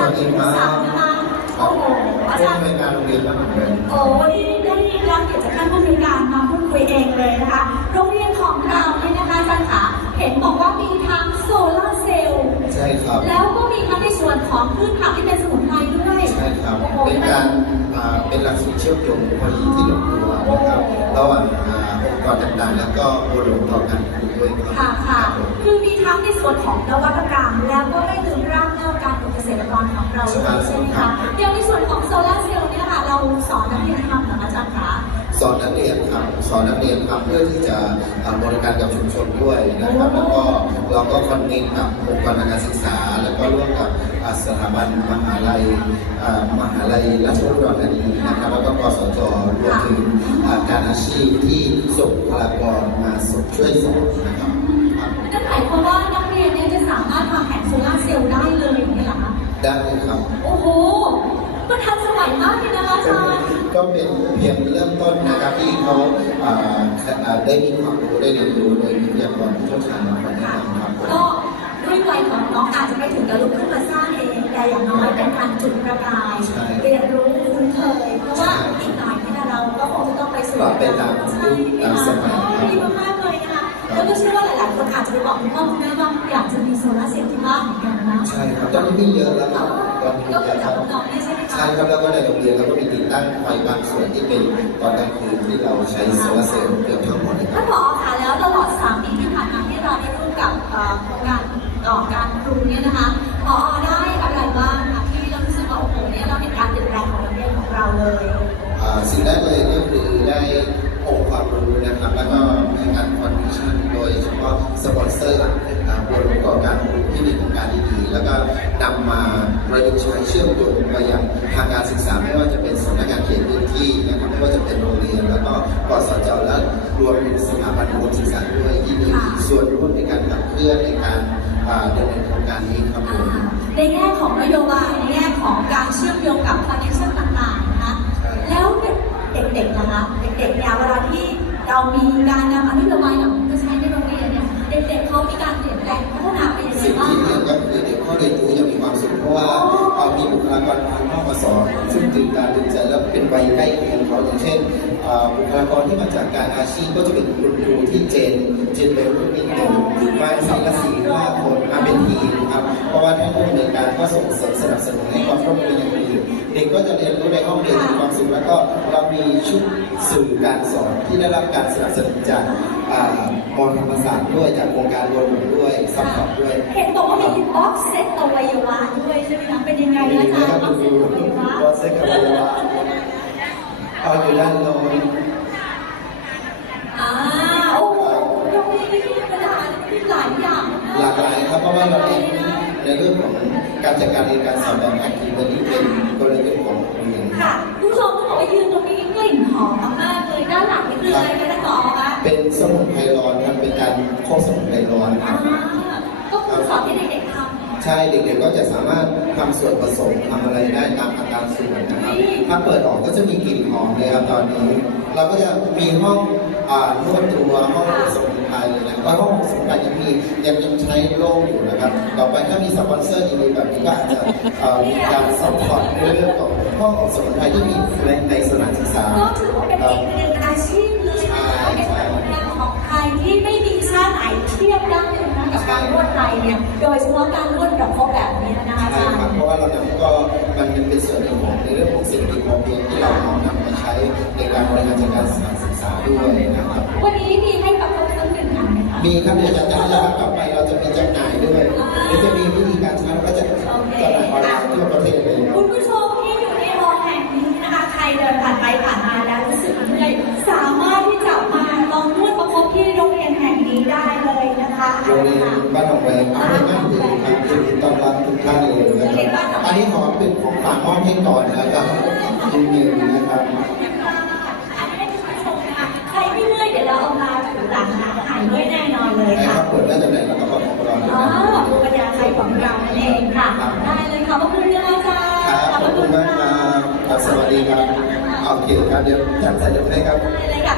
วัสดีครับสามนะคะโอ้โหอาจารย์อำนการโรงเรียนบ้านหนองแวงโอ้นี่ได้รับเกียรติจากท่านผู้บริการมาพูดคุยเองเลยนะคะ โรงเรียนของเราเนี่ยนะคะอาจารย์คะเห็นบอกว่ามีทั้งโซลาร์เซลล์ใช่ครับ แล้วก็มีทั้งในส่วนของพืชผักที่เป็นสมุนไพรด้วยใช่ครับ เป็นการเป็นหลักสูตรเชื่อมโยงพอดีที่ลงตัวนะครับระหว่าง อ่าองค์กรต่างๆแล้วก็บุรุษต่อกันครูด้วยครัค่ะบค่ะคือมีทั้งในส่วนของนวัตกรรม แล้วก็ไม่ลืมรากเหง้าการเป็นเกษตรกรของเราด้วยใช่ไหมคะเดี๋ยวในส่วนของโซลาร์เซลล์เนี่ยค่ะเราสอนนักเรียนทำเหรออาจารย์คะ สอนนักเรียนครับสอนนักเรียนครับเพื่อที่จะอ่าบริการกับชุมชนด้วยนะครับ แล้วก็เราก็คอนเนคกับองค์กรทางการศึกษา แล้วก็ร่วมกับอ่าสถาบันมหาลัยอ่ามหาลัยราชวิทยาลัยนีนะครับแล้วก็กสจรวมถึงอ่าการอาชีพที่ส่งบุคลากรมาช่วยสอนนะครับครับนั่นหมายความว่านักเรียนเนี่ยจะสามารถทำแผงโซลาร์เซลล์ได้เลยอย่างนี้เหรอคะได้ครับ โอ้โหก็ทันสมัยมากเลยนะคะอาจารย์ ก็เป็นเพียงเริ่มต้นนะครับที่เขาอ่าอ่าได้มีความรู้ได้เรียนรู้โดยวิทยากรผู้เชี่ยวชาญมาคนแนะนำครับก็ด้วยวัยของน้องอาจจะไม่ถึงกับลุกขึ้นมาสร้างเองแต่อย่างน้อยเป็นการจุดประกายใช่เรียนรู้คุ้นเคยเพราะว่าอีกหน่อยเนี่ยเราก็คงจะต้องไปสู่ปรับไปตามยุคใช่ตามสมัย จจะไปบอกคุณพ่อคุณแม่ว่าอยากจะมีโซลาร์เซลล์ที่บ้านเหมือนกันนะใช่ครับตอนนี้มีเยอะแล้วครับตอนนี้ก็เยคืออะคจากรับน้องๆเนี่ยใช่ไหมคะใช่ครับแล้วก็ในโรงเรียนเราก็มีติดตั้งไฟบางส่วนที่เป็นตอนกลางคืนที่เราใช้โซลาร์เซลล์เกือบทั้งหมดเลยครัท่าบ นผอคะแล้วตลอด3ปีที่ผ่านมาที่เราได้ร่วมกับเอ่อโครงการต่อการครูเนี่ยนะคะผอได้อะไรบ้างคะที่เรารู้สึกว่าโอ้โหเนี่ยเราเห็นการเปลี่ยนแปลงของโรงเรียนของเราเลย อ่าสิ่งแรกเลยก็คือได้ แล้วก็นำมาประยุกต์ใช้เชื่อมโยงไปยังทางการศึกษาไม่ว่าจะเป็นสำนักงานเขตพื้นที่นะครับไม่ว่าจะเป็นโรงเรียน แล้วก็กสจและรวมถึงสถาบันอุดมศึกษาด้วยที่มีส่วนร่วมในการขับเคลื่อนในการอ่าดำเนินโครงการนี้ครับผมในแง่ของนโยบายในแง่ของการเชื่อมโยงกับคอนเนคชั่นต่างๆนะคะแล้วเด็กๆนะคะเด็กๆเนี่ยเวลาที่เรามีการนำนโยบายเหล่านี้ ถึงกาตื่นใจแล้วเป็นวัยใกล้เคียงเขาอย่างเช่น บุคลากรที่มาจากการอาชีพก็จะเป็นคุณครูที่เจนเจนเบลรุ่นนี้มาสามสี่ห้าคนมาเป็นทีมครับเพราะว่าท่านผู้อำนวยการก็ส่งเสริมสนับสนุนให้ความร่วมมืออย่างดีเด็กก็จะเรียนรู้ในห้องเรียนมีความสุขแล้วก็เรามีชุดสื่อการสอนที่ได้รับการสนับสนุนจากอ่ามอธรรมศาสตร์ด้วยจากโครงการรวมหมู่ด้วยซัพพอร์ตด้วยเห็นบอกว่ามีบ็อกเซตอวัยวะด้วยใช่ไหมคะเป็นยังไงมีนะนะจ๊ะครับบ็อกเซดูตอวัยวะวัดเซ็กกับวัยวะ เอาอยู่ด้านโน้นอ่าโอ้โหโรงเรียนที่ธรรมดามีหลายอย่างหลากหลายครับเพราะว่าเราเน้นในเรื่องของการจัดการเรียนการสอนแบบแอคทีฟวันนี้เป็นกลยุทธ์ของโรงเรียนค่ะผู้ชมต้องบอกว่ายืนตรงนี้กลิ่นหอมมากเลยด้านหลังนี่คืออะไรคะท่านผอคะเป็นสมุนไพรร้อนครับเป็นการโคกสมุนไพรร้อนคอ่ารับ ก็คือสอนให้เด็กๆทำ ใช่เด็กๆก็จะสามารถทำส่วนผสมทำอะไรได้ตามอัตรส่วนนะครับ ถ้าเปิดออกก็จะมีกลิ่นหอมเลยครับตอนนี้ เราก็จะมีห้องนวดตัวห้องสมุนไพรนะครับห้องสมุนไพรยังมียังยังใช้โล่งอยู่นะครับ ต่อไปถ้ามีสปอนเซอร์ดีๆแบบนี้ก็อาจจะมีการซัพพอร์ตในเรื่องของห้องสมุนไพรที่มีในในสถานศึกษาก็ถือว่าเป็นอีกหนึ่ง เนี่ยโดยเฉพาะการนวดแบบพบแบบนี้นะคะอาใช่จารย์ครับเพราะว่าเรานำก็มันเป็นส่วนหนึ่งของในเรื่องของเศรษฐกิจพอเพียงที่เราเอานำมาใช้ในการบริหารจัดการสถานศึกษาด้วยนะครับ วันนี้มีให้กับทุกท่านหนึ่งอันไหมคะ มีครับเดี๋ยวจะจะจะกลับไปเราจะมีจำหน่ายด้วยเดี๋ยวจะมีวิธีการใช้แล้วก็ รียนบ้านหนองแวงอำเภอบ้านผือครับยินดีต้อนรับทุกท่านเลยนะครับอันนี้ขอเป็นของฝากมอบให้ก่อนนะครับยินดีนะครับอันนี้ให้คุณผู้ชมนะครไม่เมื่อยเดี๋ยวเราเอามาถูหลังนะหายเมื่อยแน่นอนเลยค่ะรับผลได้จำหน่ายแล้วก็ขอบคุณเราอ๋อภูมิปัญญาไทยของเรานั่นเองค่ะ ได้เลยขอบพระคุณนะคะอาจารย์ครับขอบคุณมากครับสวัสดีครับโอเคครับเดี๋ยวจัดใส่เดี๋ยวให้ครับได้เลยค่ะ